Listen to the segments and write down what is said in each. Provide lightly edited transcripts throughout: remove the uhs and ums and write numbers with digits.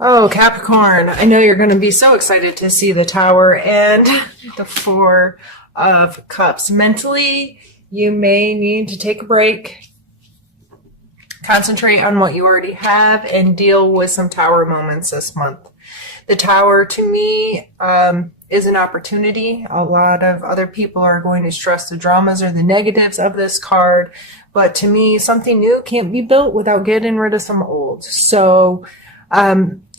Oh, Capricorn, I know you're going to be so excited to see the Tower and the Four of Cups. Mentally, you may need to take a break, concentrate on what you already have, and deal with some Tower moments this month. The Tower, to me, is an opportunity. A lot of other people are going to stress the dramas or the negatives of this card, but to me, something new can't be built without getting rid of some old. So,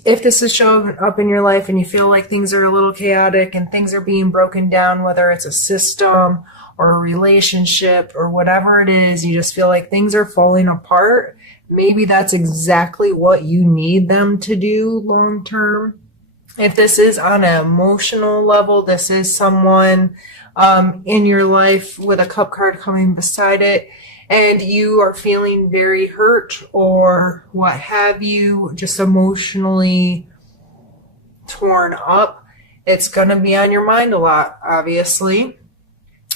if this is showing up in your life and you feel like things are a little chaotic and things are being broken down, whether it's a system or a relationship or whatever it is, you just feel like things are falling apart, maybe that's exactly what you need them to do long term. If this is on an emotional level, this is someone in your life with a cup card coming beside it, and you are feeling very hurt or what have you, just emotionally torn up, it's going to be on your mind a lot, obviously.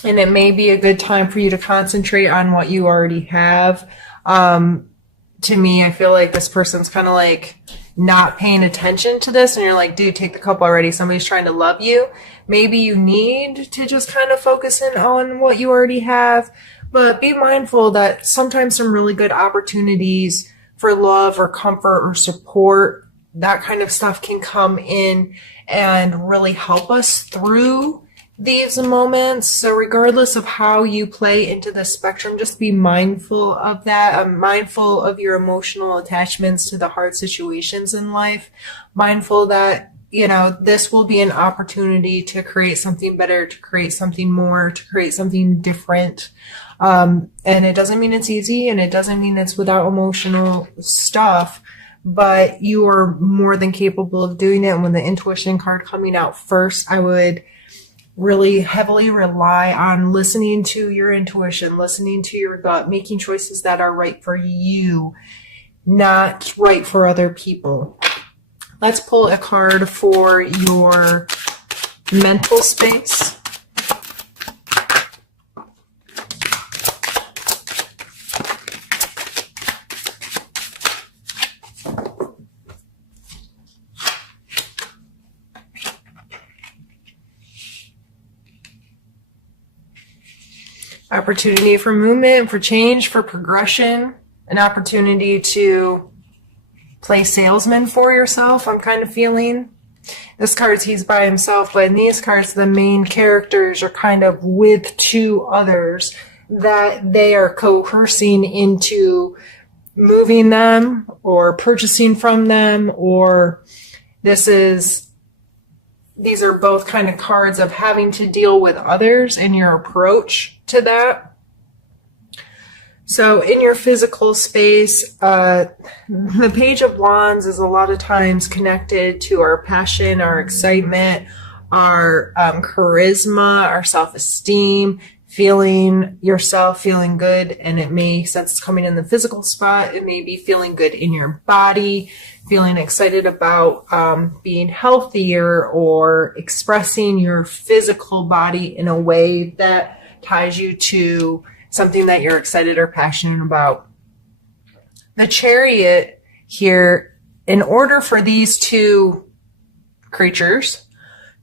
And it may be a good time for you to concentrate on what you already have. To me, I feel like this person's kind of like not paying attention to this, and you're like, dude, take the cup already. Somebody's trying to love you. Maybe you need to just kind of focus in on what you already have. But be mindful that sometimes some really good opportunities for love or comfort or support, that kind of stuff can come in and really help us through these moments. So regardless of how you play into the spectrum, just be mindful of that. Mindful of your emotional attachments to the hard situations in life. Mindful that, this will be an opportunity to create something better, to create something more, to create something different. And it doesn't mean it's easy, and it doesn't mean it's without emotional stuff, but you are more than capable of doing it. And with the intuition card coming out first, I would really heavily rely on listening to your intuition, listening to your gut, making choices that are right for you, not right for other people. Let's pull a card for your mental space. Opportunity for movement, for change, for progression, an opportunity to play salesman for yourself. I'm kind of feeling this card's he's by himself, but in these cards, the main characters are kind of with two others that they are coercing into moving them or purchasing from them, or these are both kind of cards of having to deal with others and your approach to that. So in your physical space, the Page of Wands is a lot of times connected to our passion, our excitement, our charisma, our self-esteem, feeling yourself, feeling good. And it may, since it's coming in the physical spot, it may be feeling good in your body, feeling excited about being healthier, or expressing your physical body in a way that ties you to something that you're excited or passionate about. The Chariot here, in order for these two creatures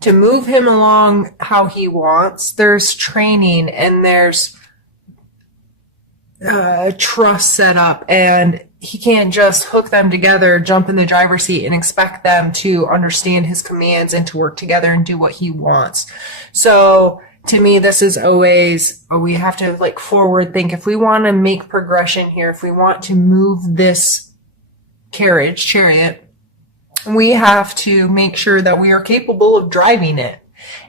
to move him along how he wants, there's training and there's trust set up, and he can't just hook them together, jump in the driver's seat, and expect them to understand his commands and to work together and do what he wants. So to me, this is always, we have to forward think. If we want to make progression here, if we want to move this chariot, we have to make sure that we are capable of driving it,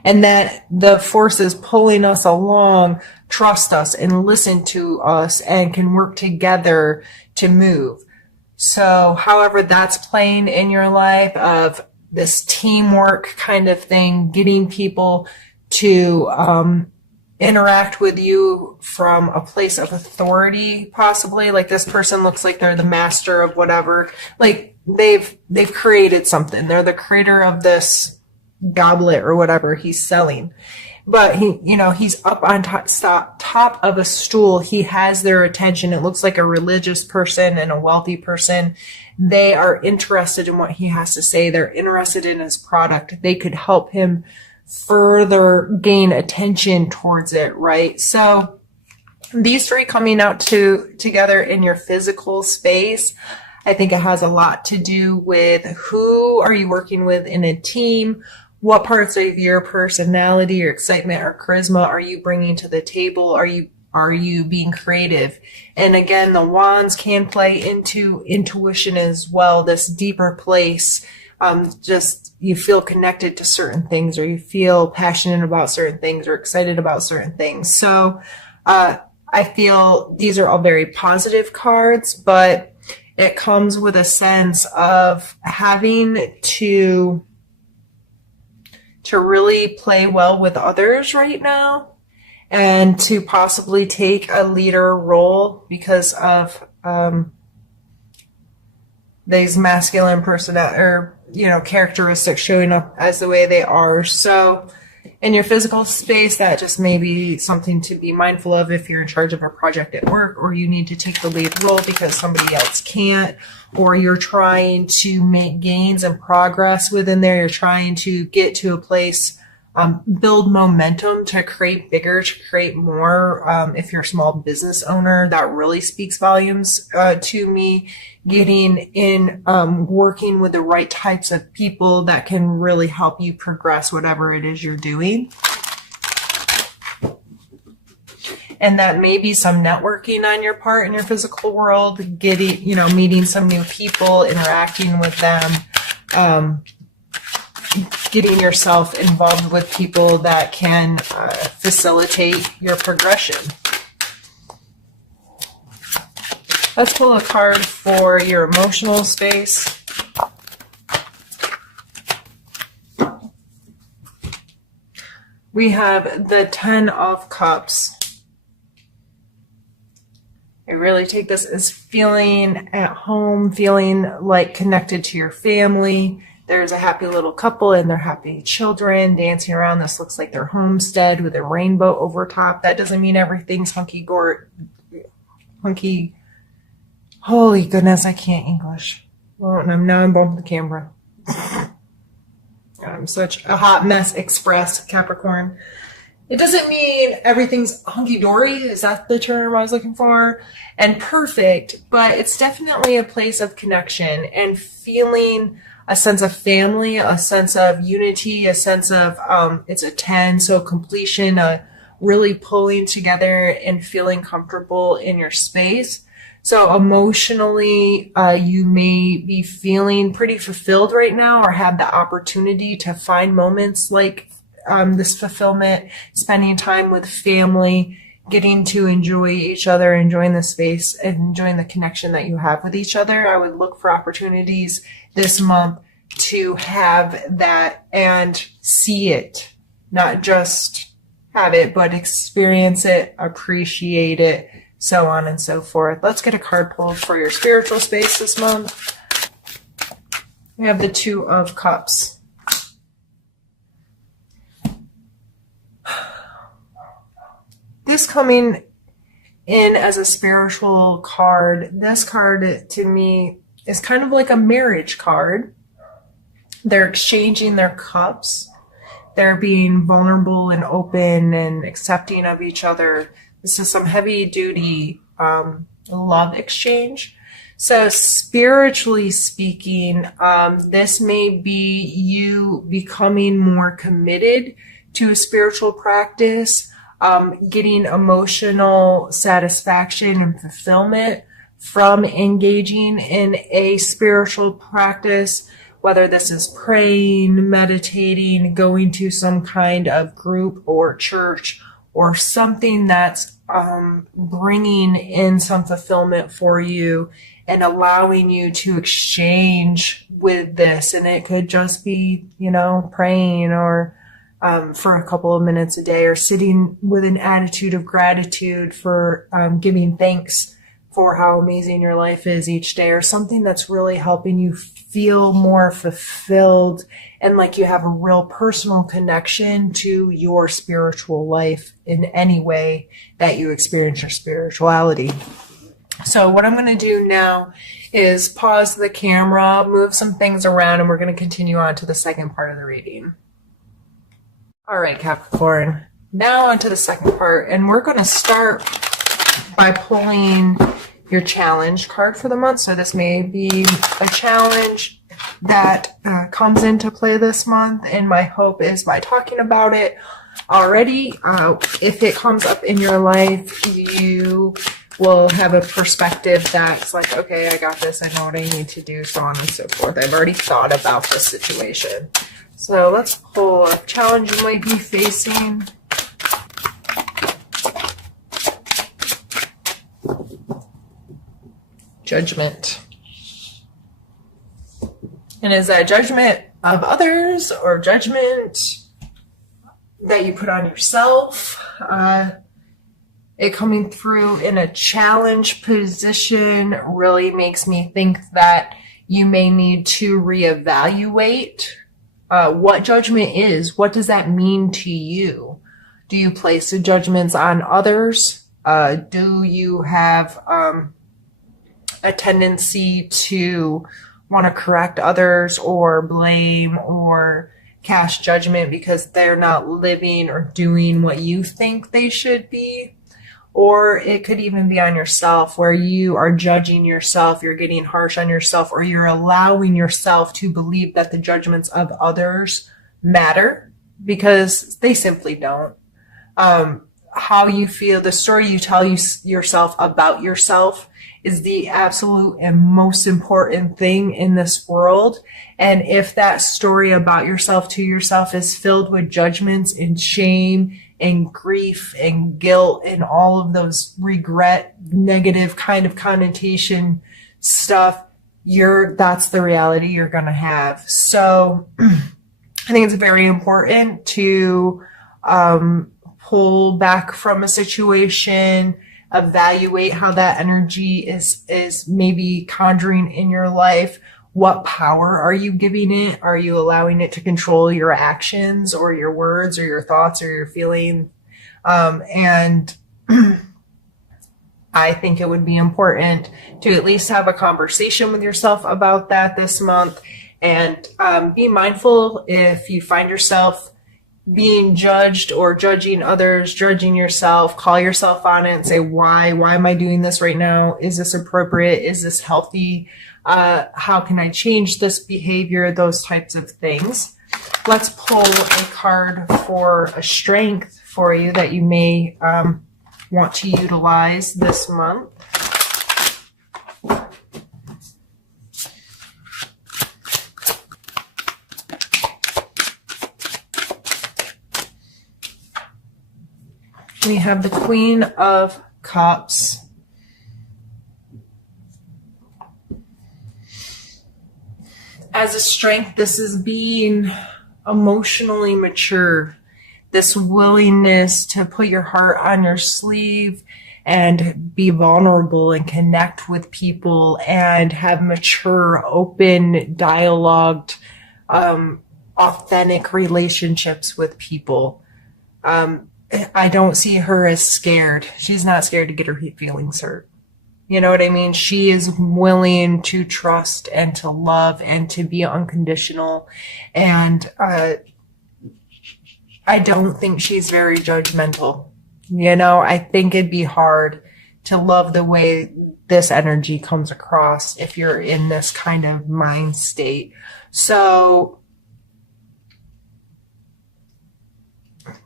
and that the forces pulling us along trust us and listen to us and can work together to move. So however that's playing in your life, of this teamwork kind of thing, getting people to interact with you from a place of authority, possibly. Like, this person looks like they're the master of whatever. Like, they've created something. They're the creator of this goblet or whatever he's selling. but he's up on top of a stool. He has their attention. It looks like a religious person and a wealthy person. They are interested in what he has to say. They're interested in his product. They could help him further gain attention towards it, right? So these three coming out together in your physical space, I think it has a lot to do with who are you working with in a team. What parts of your personality, your excitement, or charisma are you bringing to the table? Are you being creative? And again, the wands can play into intuition as well, this deeper place. Just you feel connected to certain things, or you feel passionate about certain things, or excited about certain things. So I feel these are all very positive cards, but it comes with a sense of having to really play well with others right now, and to possibly take a leader role because of these masculine characteristics showing up as the way they are. So in your physical space, that just may be something to be mindful of if you're in charge of a project at work, or you need to take the lead role because somebody else can't, or you're trying to make gains and progress within there. You're trying to get to a place, build momentum to create bigger, to create more. If you're a small business owner, that really speaks volumes to me. Getting in, working with the right types of people that can really help you progress whatever it is you're doing. And that may be some networking on your part in your physical world, meeting some new people, interacting with them, getting yourself involved with people that can facilitate your progression. Let's pull a card for your emotional space. We have the 10 of Cups. I really take this as feeling at home, feeling like connected to your family. There's a happy little couple and their happy children dancing around. This looks like their homestead with a rainbow over top. That doesn't mean everything's hunky. Holy goodness, I can't English. Well, now I'm bumping the camera. I'm such a hot mess express, Capricorn. It doesn't mean everything's hunky-dory. Is that the term I was looking for? And perfect, but it's definitely a place of connection and feeling a sense of family, a sense of unity, a sense of, it's a 10, so completion, really pulling together and feeling comfortable in your space. So emotionally, you may be feeling pretty fulfilled right now, or have the opportunity to find moments like this fulfillment, spending time with family, getting to enjoy each other, enjoying the space, and enjoying the connection that you have with each other. I would look for opportunities this month to have that and see it, not just have it, but experience it, appreciate it, so on and so forth. Let's get a card pulled for your spiritual space this month. We have the 2 of Cups. This coming in as a spiritual card, this card to me is kind of like a marriage card. They're exchanging their cups. They're being vulnerable and open and accepting of each other. This is some heavy duty love exchange. So spiritually speaking, this may be you becoming more committed to a spiritual practice, getting emotional satisfaction and fulfillment from engaging in a spiritual practice, whether this is praying, meditating, going to some kind of group or church, or something that's bringing in some fulfillment for you and allowing you to exchange with this. And it could just be, praying, or for a couple of minutes a day, or sitting with an attitude of gratitude for giving thanks for how amazing your life is each day, or something that's really helping you feel more fulfilled and like you have a real personal connection to your spiritual life in any way that you experience your spirituality. So what I'm going to do now is pause the camera, move some things around, and we're going to continue on to the second part of the reading. All right, Capricorn, now on to the second part, and we're going to start by pulling your challenge card for the month. So this may be a challenge that comes into play this month, and my hope is by talking about it already, if it comes up in your life, you will have a perspective that's like, okay, I got this, I know what I need to do, so on and so forth. I've already thought about this situation. So let's pull a challenge you might be facing. Judgment. And is that judgment of others or judgment that you put on yourself? It coming through in a challenge position really makes me think that you may need to reevaluate what judgment is. What does that mean to you? Do you place the judgments on others? Do you have a tendency to want to correct others or blame or cast judgment because they're not living or doing what you think they should be? Or it could even be on yourself, where you are judging yourself, you're getting harsh on yourself, or you're allowing yourself to believe that the judgments of others matter because they simply don't. How you feel, the story you tell yourself about yourself is the absolute and most important thing in this world. And if that story about yourself to yourself is filled with judgments and shame and grief and guilt and all of those regret, negative kind of connotation stuff, that's the reality you're going to have. So I think it's very important to pull back from a situation, evaluate how that energy is maybe conjuring in your life. What power are you giving it? Are you allowing it to control your actions or your words or your thoughts or your feelings? And I think it would be important to at least have a conversation with yourself about that this month, and be mindful if you find yourself being judged or judging others, judging yourself, call yourself on it and say, why am I doing this right now? Is this appropriate? Is this healthy? How can I change this behavior? Those types of things. Let's pull a card for a strength for you that you may want to utilize this month. We have the Queen of Cups. As a strength, this is being emotionally mature. This willingness to put your heart on your sleeve and be vulnerable and connect with people and have mature, open, dialogued, authentic relationships with people. I don't see her as scared. She's not scared to get her feelings hurt. You know what I mean? She is willing to trust and to love and to be unconditional. And I don't think she's very judgmental. You know, I think it'd be hard to love the way this energy comes across if you're in this kind of mind state. So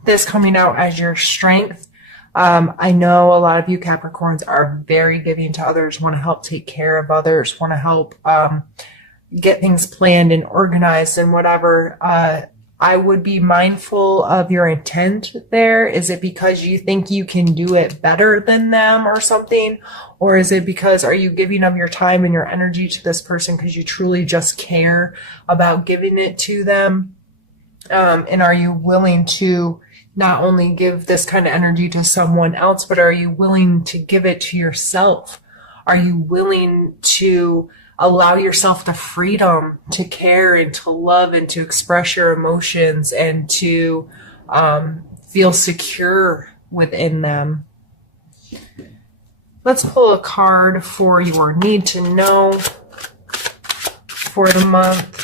this coming out as your strength. I know a lot of you Capricorns are very giving to others, want to help take care of others, want to help get things planned and organized and whatever. I would be mindful of your intent there. Is it because you think you can do it better than them or something? Or is it because are you giving of your time and your energy to this person because you truly just care about giving it to them? And are you willing to not only give this kind of energy to someone else, but are you willing to give it to yourself? Are you willing to allow yourself the freedom to care and to love and to express your emotions and to feel secure within them? Let's pull a card for your need to know for the month.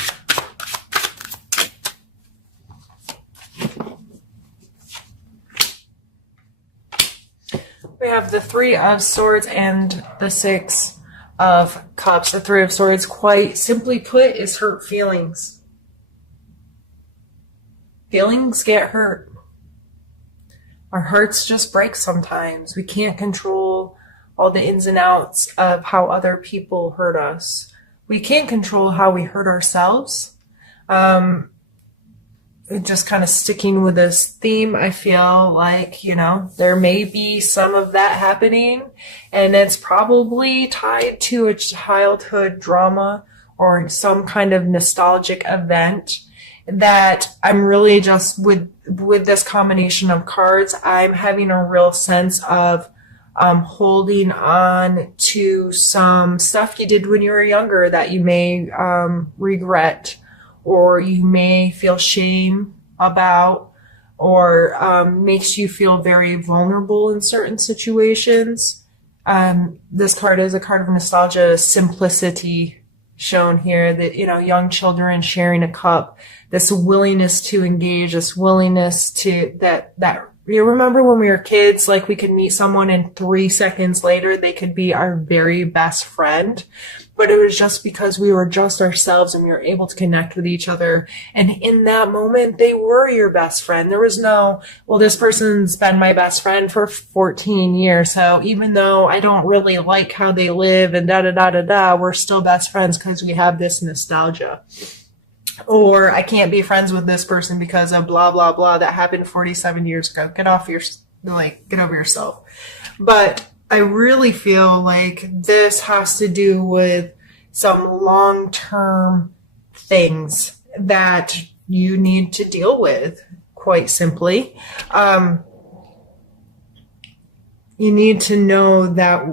We have the Three of Swords and the Six of Cups. The Three of Swords, quite simply put, is hurt feelings. Feelings get hurt. Our hearts just break sometimes. We can't control all the ins and outs of how other people hurt us. We can't control how we hurt ourselves. Just kind of sticking with this theme, I feel like, there may be some of that happening, and it's probably tied to a childhood drama or some kind of nostalgic event that I'm really just with this combination of cards, I'm having a real sense of holding on to some stuff you did when you were younger that you may regret, or you may feel shame about, or makes you feel very vulnerable in certain situations. This card is a card of nostalgia, simplicity shown here, that, young children sharing a cup, this willingness to engage, this willingness to, that you remember when we were kids, like we could meet someone and 3 seconds later, they could be our very best friend. But it was just because we were just ourselves and we were able to connect with each other. And in that moment, they were your best friend. There was no, well, this person's been my best friend for 14 years. So even though I don't really like how they live and we're still best friends because we have this nostalgia. Or I can't be friends with this person because of blah, blah, blah that happened 47 years ago. Get over yourself. But I really feel like this has to do with some long-term things that you need to deal with, quite simply. You need to know that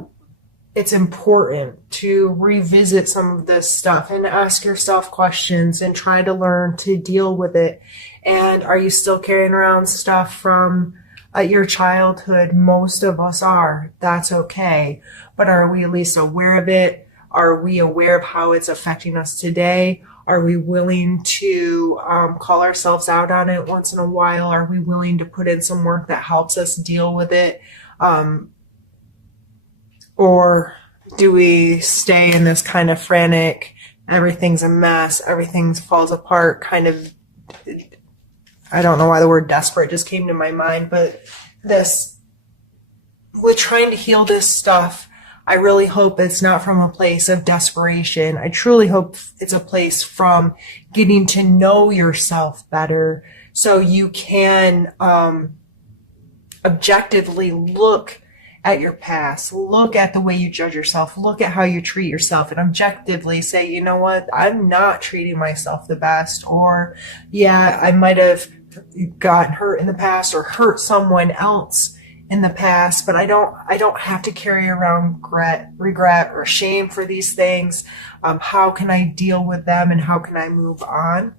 it's important to revisit some of this stuff and ask yourself questions and try to learn to deal with it. And are you still carrying around stuff from your childhood? Most of us are. That's okay. But are we at least aware of it? Are we aware of how it's affecting us today? Are we willing to call ourselves out on it once in a while? Are we willing to put in some work that helps us deal with it? Or do we stay in this kind of frantic, everything's a mess, everything falls apart kind of, I don't know why the word desperate just came to my mind, but with trying to heal this stuff, I really hope it's not from a place of desperation. I truly hope it's a place from getting to know yourself better so you can objectively look at your past, look at the way you judge yourself, look at how you treat yourself, and objectively say, you know what, I'm not treating myself the best, or yeah, I might have gotten hurt in the past or hurt someone else in the past, but I don't have to carry around regret or shame for these things. How can I deal with them and how can I move on?